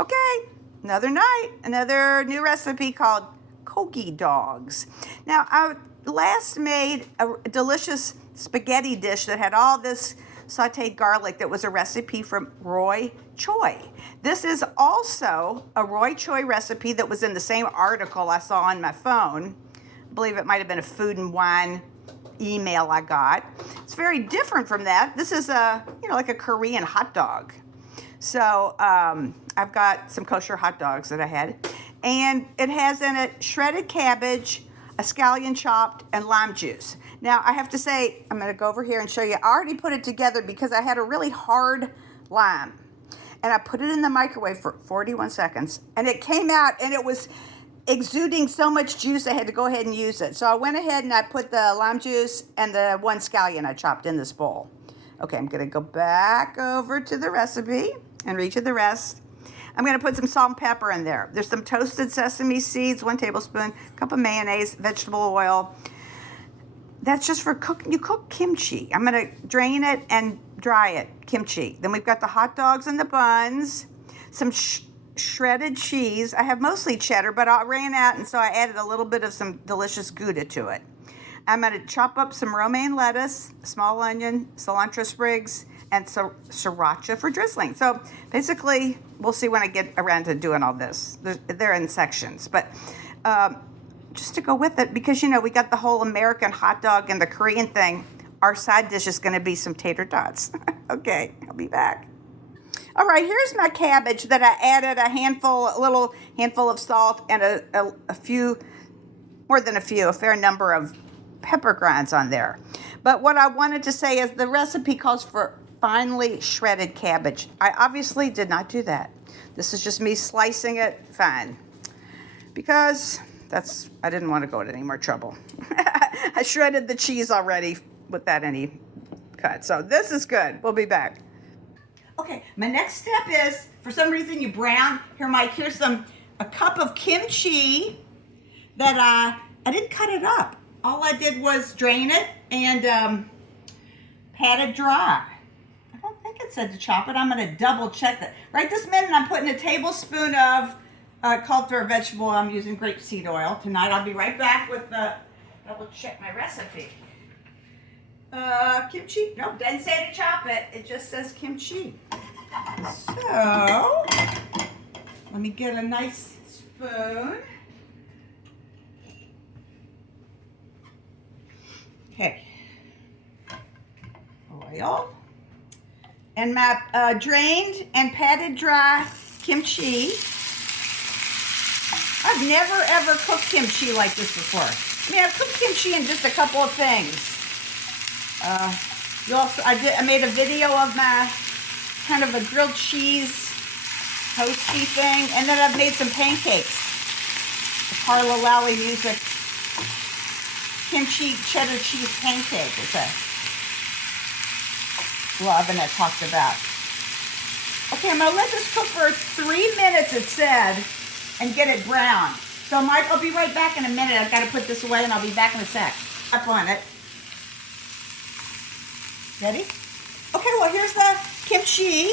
Okay, another night, another new recipe called Kogi dogs. Now, I last made a delicious spaghetti dish that had all this sauteed garlic that was a recipe from Choi. This is also a Choi recipe that was in the same article I saw on my phone. I believe it might have been a Food and Wine email I got. It's very different from that. This is like a Korean hot dog. So I've got some kosher hot dogs that I had. And it has in it shredded cabbage, a scallion chopped, and lime juice. Now I have to say, I'm gonna go over here and show you. I already put it together because I had a really hard lime. And I put it in the microwave for 41 seconds. And it came out and it was exuding so much juice I had to go ahead and use it. So I went ahead and I put the lime juice and the one scallion I chopped in this bowl. Okay, I'm gonna go back over to the recipe and read you the rest. I'm gonna put some salt and pepper in there. There's some toasted sesame seeds, 1 tablespoon, a cup of mayonnaise, vegetable oil. That's just for cooking. You cook kimchi. I'm gonna drain it and dry it, kimchi. Then we've got the hot dogs and the buns, some shredded cheese. I have mostly cheddar, but I ran out, and so I added a little bit of some delicious Gouda to it. I'm going to chop up some romaine lettuce, small onion, cilantro sprigs, and sriracha for drizzling. So basically, we'll see when I get around to doing all this. They're in sections, but just to go with it, because we got the whole American hot dog and the Korean thing, our side dish is going to be some tater tots. Okay, I'll be back. All right, here's my cabbage that I added a little handful of salt and a few, more than a few, a fair number of pepper grinds on there. But what I wanted to say is the recipe calls for finely shredded cabbage. I obviously did not do that. This is just me slicing it fine because I didn't want to go to any more trouble. I shredded the cheese already without any cut. So this is good. We'll be back. Okay, my next step is, for some reason you brown. Here, Mike, here's a cup of kimchi that I didn't cut it up. All I did was drain it and pat it dry. I don't think it said to chop it. I'm gonna double check that. Right this minute I'm putting a tablespoon of cultivar vegetable. I'm using grapeseed oil tonight. I'll be right back with double check my recipe. Kimchi, nope, doesn't say to chop it. It just says kimchi. So, let me get a nice spoon. Okay. Oil. And my drained and patted dry kimchi. I've never ever cooked kimchi like this before. I mean, I've cooked kimchi in just a couple of things. I made a video of my kind of a grilled cheese toasty thing, and then I've made some pancakes. The Carla Lally Music kimchi cheddar cheese pancake, which I love and I talked about. Okay, I'm gonna let this cook for 3 minutes, it said, and get it brown. So Mike, I'll be right back in a minute. I've got to put this away and I'll be back in a sec. Up on it. Ready? Okay, well here's the kimchi,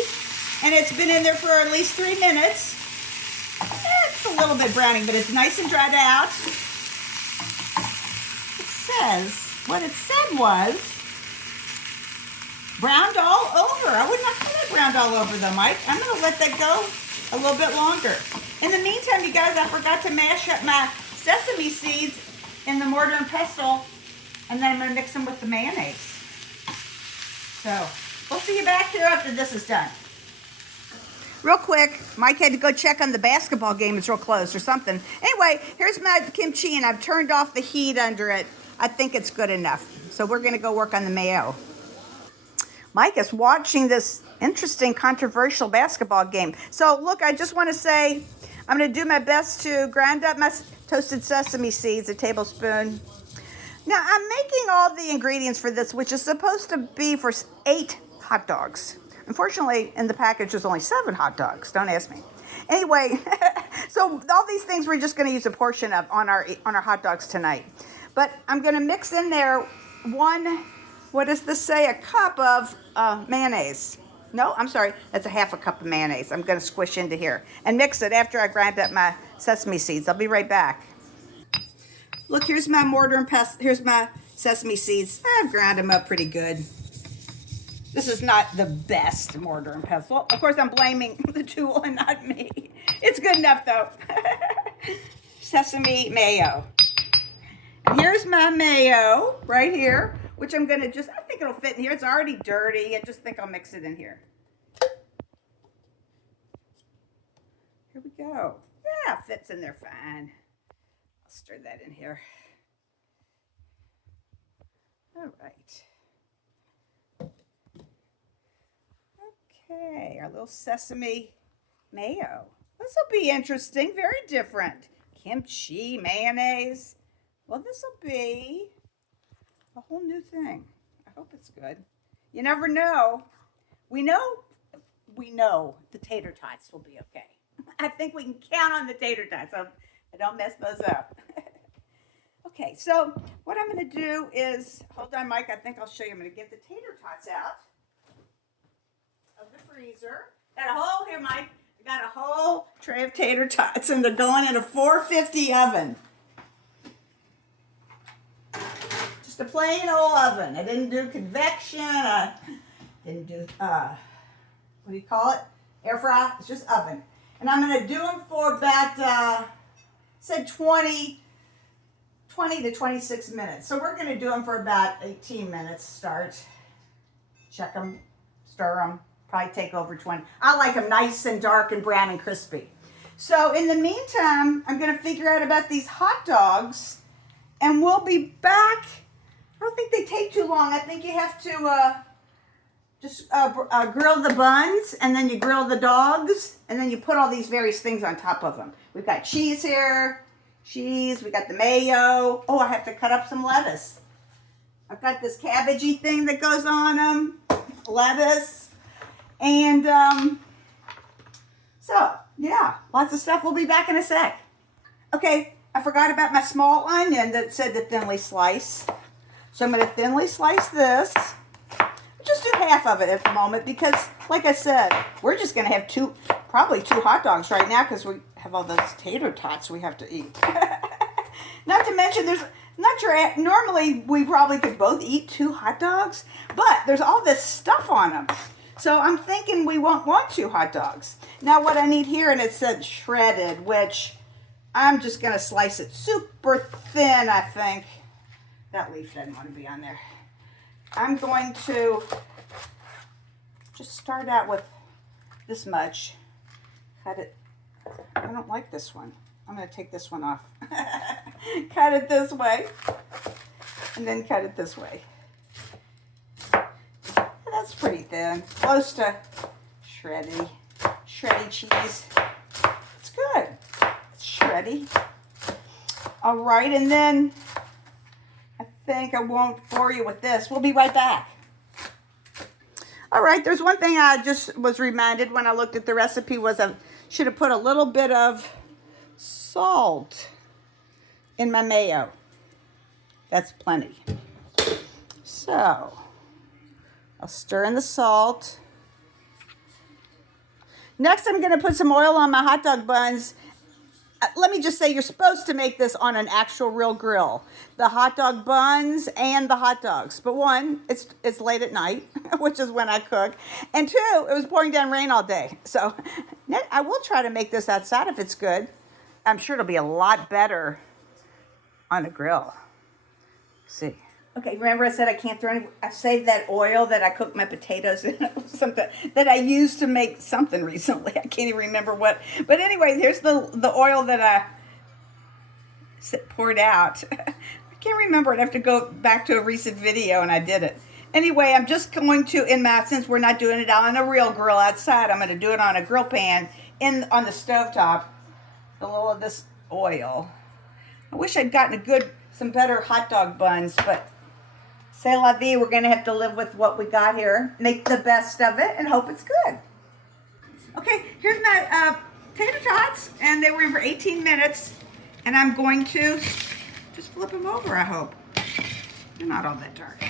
and it's been in there for at least 3 minutes. It's a little bit browning, but it's nice and dried out. It says, what it said was, browned all over. I would not call it browned all over though, Mike. I'm gonna let that go a little bit longer. In the meantime, you guys, I forgot to mash up my sesame seeds in the mortar and pestle, and then I'm gonna mix them with the mayonnaise. So, we'll see you back here after this is done. Real quick, Mike had to go check on the basketball game. It's real close or something. Anyway, here's my kimchi, and I've turned off the heat under it. I think it's good enough. So we're going to go work on the mayo. Mike is watching this interesting, controversial basketball game. So, look, I just want to say I'm going to do my best to grind up my toasted sesame seeds, a tablespoon. Now, I'm making all the ingredients for this, which is supposed to be for 8 hot dogs. Unfortunately, in the package, there's only 7 hot dogs. Don't ask me. Anyway, so all these things we're just going to use a portion of on our hot dogs tonight. But I'm going to mix in there what does this say? A cup of mayonnaise. No, I'm sorry. That's a half a cup of mayonnaise. I'm going to squish into here and mix it after I grind up my sesame seeds. I'll be right back. Look, here's my mortar and pestle. Here's my sesame seeds. I've ground them up pretty good. This is not the best mortar and pestle. Of course, I'm blaming the tool and not me. It's good enough, though. Sesame mayo. And here's my mayo right here, which I'm going to just, I think it'll fit in here. It's already dirty. I just think I'll mix it in here. Here we go. Yeah, fits in there fine. I'll stir that in here. All right. Okay, our little sesame mayo. This will be interesting, very different. Kimchi, mayonnaise. Well, this will be a whole new thing. I hope it's good. You never know. We know the tater tots will be okay. I think we can count on the tater tots. So I don't mess those up. Okay, so what I'm going to do is, hold on, Mike. I think I'll show you. I'm going to get the tater tots out of the freezer. Got a whole, here, Mike. I got a whole tray of tater tots, and they're going in a 450 oven. Just a plain old oven. I didn't do convection. I didn't do, what do you call it? Air fry. It's just oven. And I'm going to do them for about, said 20 to 26 minutes. So we're going to do them for about 18 minutes. Start. Check them. Stir them. Probably take over 20. I like them nice and dark and brown and crispy. So in the meantime, I'm going to figure out about these hot dogs. And we'll be back. I don't think they take too long. I think you have to just grill the buns, and then you grill the dogs, and then you put all these various things on top of them. We've got cheese here, cheese, we got the mayo. Oh, I have to cut up some lettuce. I've got this cabbagey thing that goes on them, lettuce, and so, yeah, lots of stuff. We'll be back in a sec. Okay, I forgot about my small onion that said to thinly slice. So I'm going to thinly slice this. Just do half of it at the moment because, like I said, we're just going to have probably two hot dogs right now because we have all those tater tots we have to eat. Not to mention, normally we probably could both eat 2 hot dogs, but there's all this stuff on them. So I'm thinking we won't want 2 hot dogs. Now what I need here, and it said shredded, which I'm just going to slice it super thin, I think. That leaf doesn't want to be on there. I'm going to just start out with this much. Cut it. I don't like this one. I'm going to take this one off. Cut it this way. And then cut it this way. That's pretty thin. Close to shreddy cheese. It's good. It's shreddy. All right, and then I think I won't bore you with this. We'll be right back. All right, there's one thing I just was reminded when I looked at the recipe was I should have put a little bit of salt in my mayo. That's plenty. So, I'll stir in the salt. Next, I'm going to put some oil on my hot dog buns. Let me just say, you're supposed to make this on an actual real grill. The hot dog buns and the hot dogs. But one, it's late at night, which is when I cook. And 2, it was pouring down rain all day. So I will try to make this outside if it's good. I'm sure it'll be a lot better on a grill. Let's see. Okay, remember I said I can't throw any, I saved that oil that I cooked my potatoes in, something that I used to make something recently. I can't even remember what. But anyway, here's the oil that I poured out. I can't remember it. I have to go back to a recent video and I did it. Anyway, I'm just going to, since we're not doing it on a real grill outside, I'm going to do it on a grill pan on the stovetop. A little of this oil. I wish I'd gotten some better hot dog buns, but c'est la vie, we're going to have to live with what we got here. Make the best of it and hope it's good. Okay, here's my tater tots, and they were in for 18 minutes. And I'm going to just flip them over, I hope. They're not all that dark.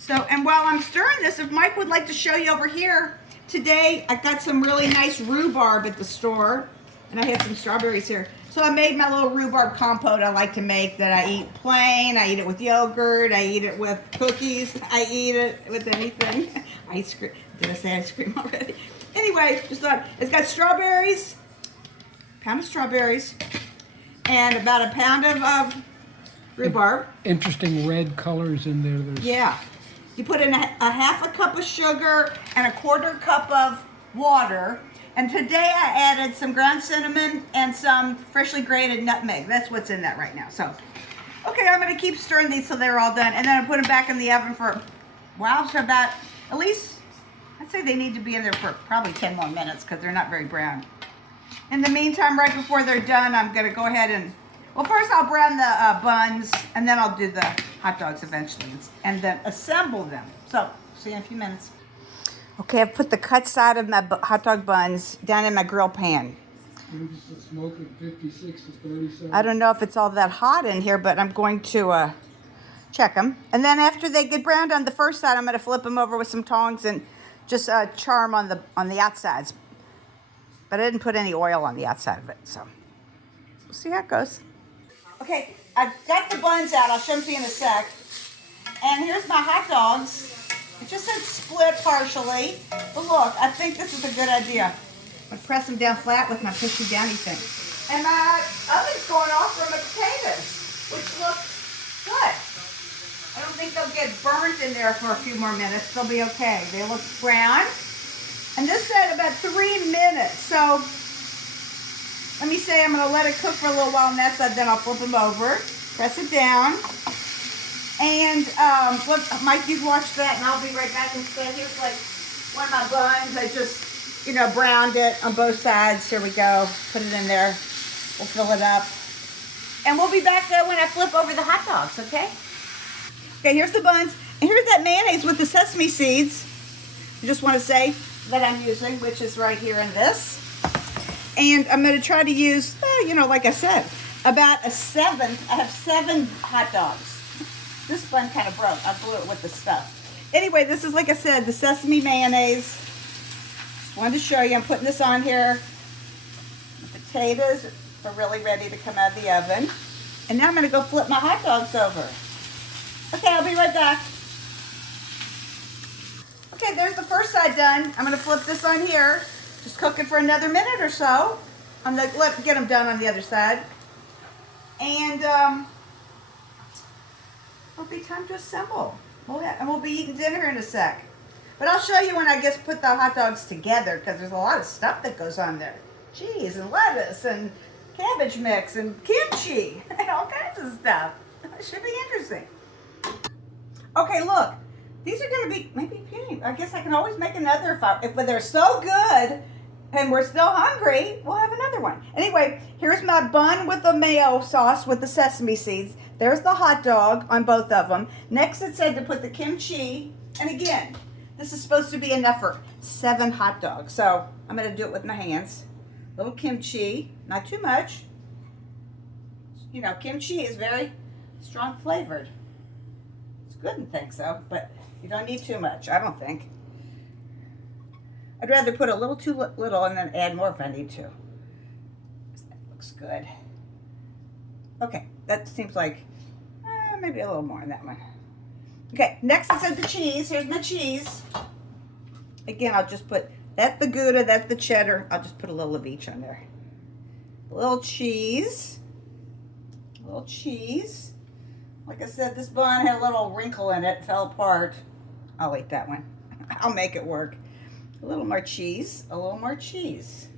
So, and while I'm stirring this, if Mike would like to show you over here, today I got some really nice rhubarb at the store, and I had some strawberries here. So I made my little rhubarb compote I like to make that I eat plain. I eat it with yogurt. I eat it with cookies. I eat it with anything. Ice cream. Did I say ice cream already? Anyway, just thought it's got strawberries, pound of strawberries, and about a pound of rhubarb. Interesting red colors in there. Yeah. You put in a half a cup of sugar and a quarter cup of water. And today I added some ground cinnamon and some freshly grated nutmeg. That's what's in that right now. So, okay, I'm going to keep stirring these till they're all done. And then I put them back in the oven for, wow, so about at least, I'd say they need to be in there for probably 10 more minutes because they're not very brown. In the meantime, right before they're done, I'm going to go ahead and, well, first I'll brown the buns, and then I'll do the hot dogs eventually, and then assemble them. So, see you in a few minutes. Okay, I've put the cut side of my hot dog buns down in my grill pan. Smoke at 56 to 37. I don't know if it's all that hot in here, but I'm going to check them. And then after they get browned on the first side, I'm going to flip them over with some tongs and just char them on the outsides. But I didn't put any oil on the outside of it, so we'll see how it goes. Okay, I've got the buns out. I'll show them to you in a sec. And here's my hot dogs. It just said split partially. But look, I think this is a good idea. I'm going to press them down flat with my pushy downy thing. And my oven's going off for my potatoes, which look good. I don't think they'll get burnt in there for a few more minutes. They'll be okay. They look brown. And this said about 3 minutes. So let me say I'm going to let it cook for a little while on that side, then I'll flip them over, press it down. And look, Mike, you watch that, and I'll be right back and say, here's like one of my buns. I just, browned it on both sides. Here we go. Put it in there. We'll fill it up. And we'll be back there when I flip over the hot dogs, okay? Okay, here's the buns. And here's that mayonnaise with the sesame seeds. I just want to say that I'm using, which is right here in this. And I'm going to try to use, like I said, about a seventh. I have 7 hot dogs. This bun kind of broke. I blew it with the stuff. Anyway, this is, like I said, the sesame mayonnaise. Just wanted to show you. I'm putting this on here. The potatoes are really ready to come out of the oven. And now I'm going to go flip my hot dogs over. Okay, I'll be right back. Okay, there's the first side done. I'm going to flip this on here. Just cook it for another minute or so. I'm going to get them done on the other side. And it'll be time to assemble. And we'll be eating dinner in a sec. But I'll show you when I just put the hot dogs together, because there's a lot of stuff that goes on there. Cheese and lettuce and cabbage mix and kimchi and all kinds of stuff. It should be interesting. Okay, look. These are going to be maybe penny. I guess I can always make another if they're so good and we're still hungry, we'll have another one. Anyway, here's my bun with the mayo sauce with the sesame seeds. There's the hot dog on both of them. Next it said to put the kimchi. And again, this is supposed to be enough for 7 hot dogs. So I'm going to do it with my hands. Little kimchi, not too much. Kimchi is very strong flavored. It's good and think so, but you don't need too much, I don't think. I'd rather put a little too little and then add more if I need to. That looks good. Okay, that seems like maybe a little more on that one. Okay, next it said the cheese. Here's my cheese. Again, I'll just put, that's the Gouda, that's the cheddar. I'll just put a little of each on there. A little cheese. A little cheese. Like I said, this bun had a little wrinkle in it, fell apart. I'll eat that one. I'll make it work. A little more cheese, a little more cheese.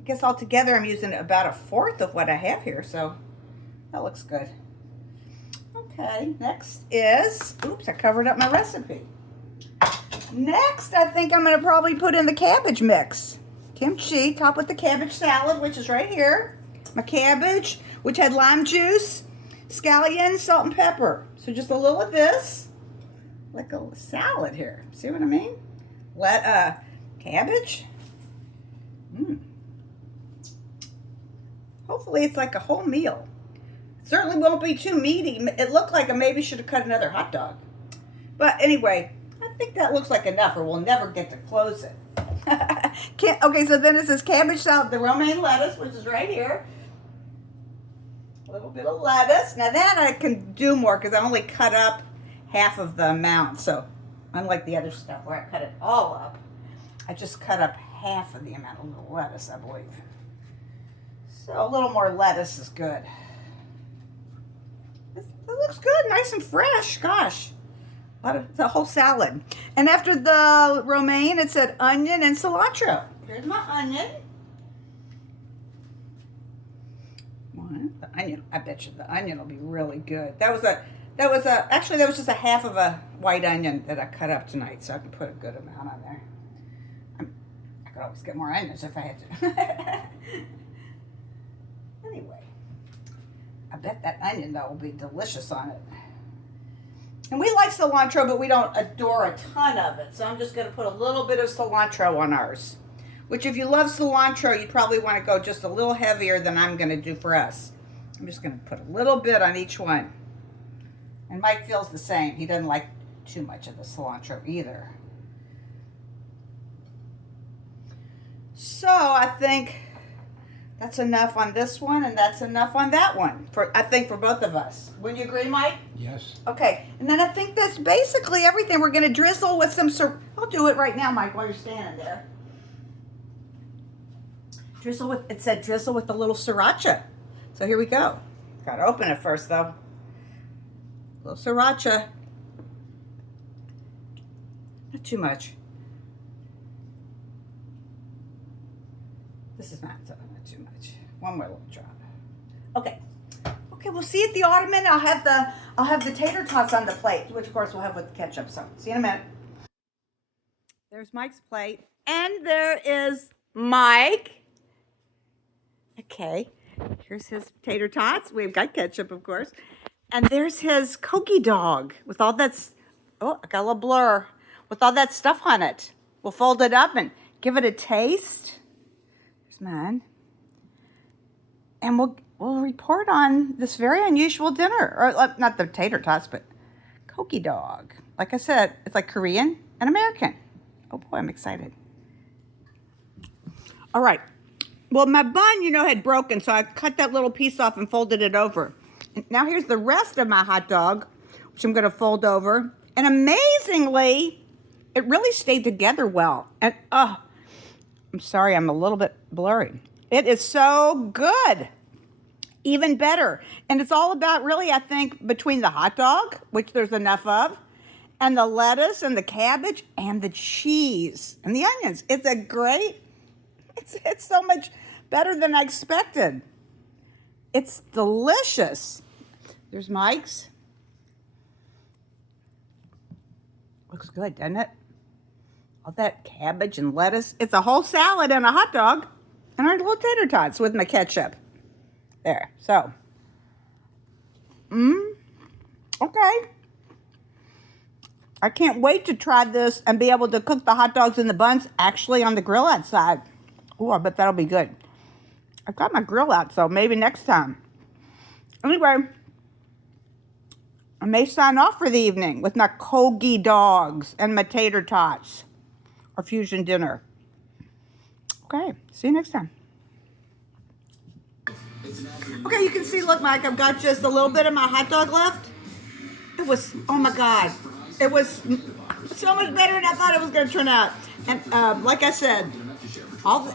I guess altogether I'm using about 1/4 of what I have here, so that looks good. Okay, next is, oops, I covered up my recipe. Next, I think I'm going to probably put in the cabbage mix. Kimchi, topped with the cabbage salad, which is right here. My cabbage, which had lime juice, scallions, salt, and pepper. So just a little of this, like a salad here. See what I mean? Cabbage. Hopefully it's like a whole meal. It certainly won't be too meaty. It looked like I maybe should have cut another hot dog. But anyway, I think that looks like enough, or we'll never get to close it. Okay, so then it says cabbage salad, the romaine lettuce, which is right here. A little bit of lettuce. Now that I can do more because I only cut up half of the amount. So unlike the other stuff where I cut it all up, I just cut up half of the amount of little lettuce, I believe. So a little more lettuce is good. It looks good, nice and fresh. Gosh, the whole salad. And after the romaine, it said onion and cilantro. Here's my onion. The onion. I bet you the onion will be really good. Actually that was just a half of a white onion that I cut up tonight, so I can put a good amount on there. I could always get more onions if I had to. Anyway, I bet that onion though will be delicious on it. And we like cilantro, but we don't adore a ton of it. So I'm just going to put a little bit of cilantro on ours. Which if you love cilantro, you probably want to go just a little heavier than I'm going to do for us. I'm just going to put a little bit on each one. And Mike feels the same. He doesn't like too much of the cilantro either. So I think that's enough on this one, and that's enough on that one. I think for both of us. Wouldn't you agree, Mike? Yes. Okay, and then I think that's basically everything. We're going to drizzle with some, I'll do it right now, Mike, while you're standing there. It said drizzle with a little sriracha. So here we go. Got to open it first, though. A little sriracha. Not too much. This is not too much. One more little drop. Okay. Okay, we'll see you at the ottoman. I'll have the tater tots on the plate, which of course we'll have with the ketchup. So see you in a minute. There's Mike's plate, and there is Mike. Okay, here's his tater tots. We've got ketchup, of course. And there's his Kogi dog with all that, oh, I got a little blur, with all that stuff on it. We'll fold it up and give it a taste. There's mine. And we'll report on this very unusual dinner. Or not the tater tots, but Kogi dog. Like I said, it's like Korean and American. Oh boy, I'm excited. All right. Well, my bun, had broken, so I cut that little piece off and folded it over. And now here's the rest of my hot dog, which I'm going to fold over. And amazingly, it really stayed together well. And, I'm sorry, I'm a little bit blurry. It is so good. Even better. And it's all about, really, I think, between the hot dog, which there's enough of, and the lettuce and the cabbage and the cheese and the onions. It's so much better than I expected. It's delicious. There's Mike's. Looks good, doesn't it? All that cabbage and lettuce. It's a whole salad and a hot dog and our little tater tots with my ketchup. There, so. Okay. I can't wait to try this and be able to cook the hot dogs and the buns actually on the grill outside. Oh, I bet that'll be good. I've got my grill out, so maybe next time. Anyway, I may sign off for the evening with my Kogi dogs and my tater tots. Our fusion dinner. Okay, see you next time. Okay, you can see, look, Mike, I've got just a little bit of my hot dog left. It was, oh my God. It was so much better than I thought it was going to turn out. And like I said,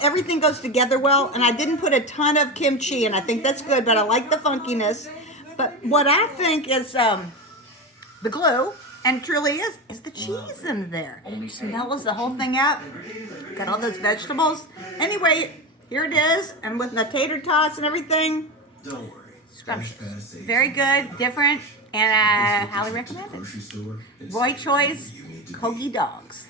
everything goes together well. And I didn't put a ton of kimchi, and I think that's good, but I like the funkiness. But what I think is the glue, and truly is the cheese in there. Smells the whole thing out. Got all those vegetables. Anyway, here it is. And with my tater tots and everything. Don't worry. Scrumptious. Very good, different, and I highly recommend it. Choi Kogi dogs.